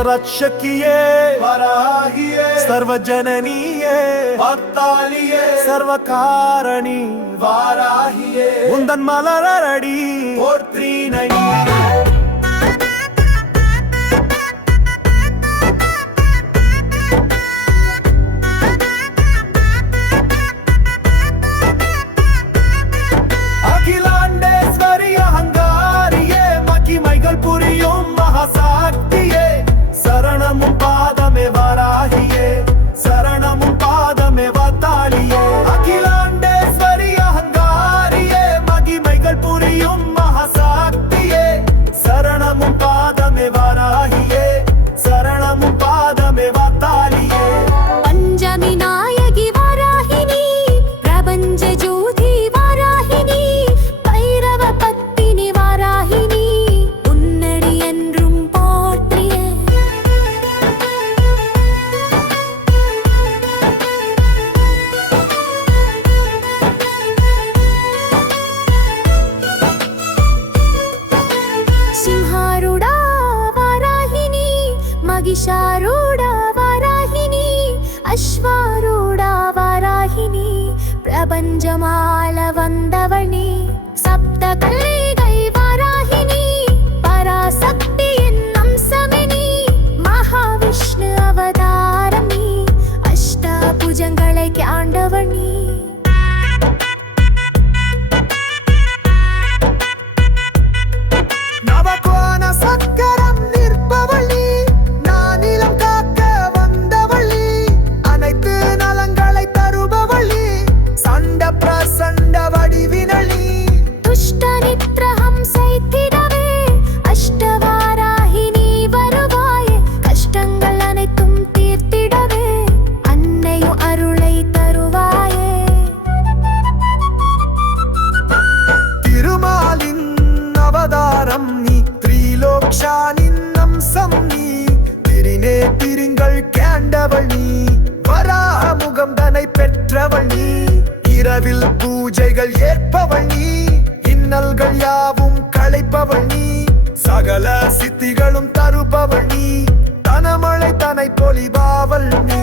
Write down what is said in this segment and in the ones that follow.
सर्वरक्षकिये वराहिये सर्वजननीये भक्तालिये सर्वकारणि वाराहिये उन्दन मलरडी पोर्त्रीननी महिषारूढा वाराहिनी अश्वारूढा वाराहिनी प्रपञ्चमाल वन्दवळी सप्त कल्लिगै वाराहिनी पराशक्ति अंशमिनी महाविष्णु अवतारमी अष्टभुजंगळै काण्डवळी வராமுகம் தனை பெற்றவளி இரவில் பூஜைகள் ஏற்பவளி இன்னல்கள் யாவும் களைப்பவளி சகல சித்திகளும் தருபவளி தனமழை தனை பொலிபாவள் நீ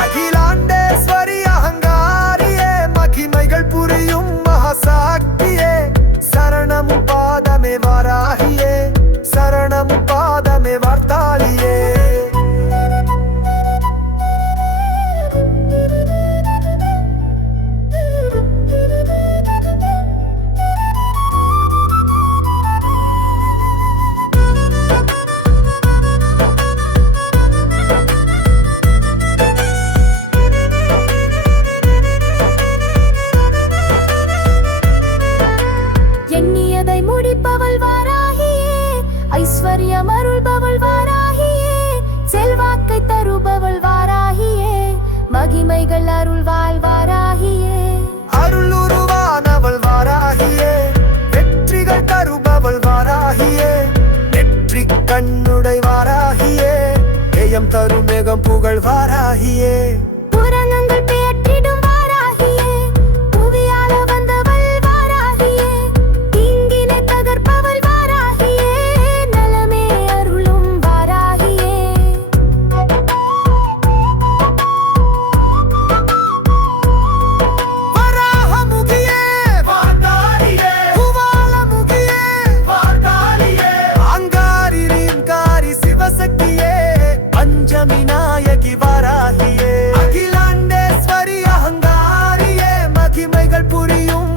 அகிலாண்டேஸ்வரி அகங்காரியே மகிமைகள் புரியும் மகாசக்தியே சரணமும் பாதமே வாராகியே சரணம் பாதமே வார்த்தாளியே எண்ணியதை முடிப்பவள் வாராகியே ஐஸ்வர்யம் அருள்பவள் வாராகியே செல்வாக்கை தருபவள் வாராகியே மகிமைகள் அருள்வாள் வாராகியே அருளுருவானவள் வாராகியே வெற்றிகள் தருபவள் வாராகியே நெற்றி கண்ணுடை வாராகியே ஜெயம் தரும் மேகம் புகழ் வாராகியே புராணங்கள் பேற்றிடும் வாராகியே புவியால வந்தவள் வாராகியே தீங்கினை தகர்ப்பவள் வாராகியே நலமே அருளும் வாராகியே வராஹமுகியே வார்த்தாளியே புவாலமுகியே வார்த்தாளியே அங்காரி ரீங்காரி சிவசக்தியே பஞ்சமி நாயகி வாராகியே அகிலாண்டேஸ்வரி அகங்காரியே மகிமைகள் புரியும்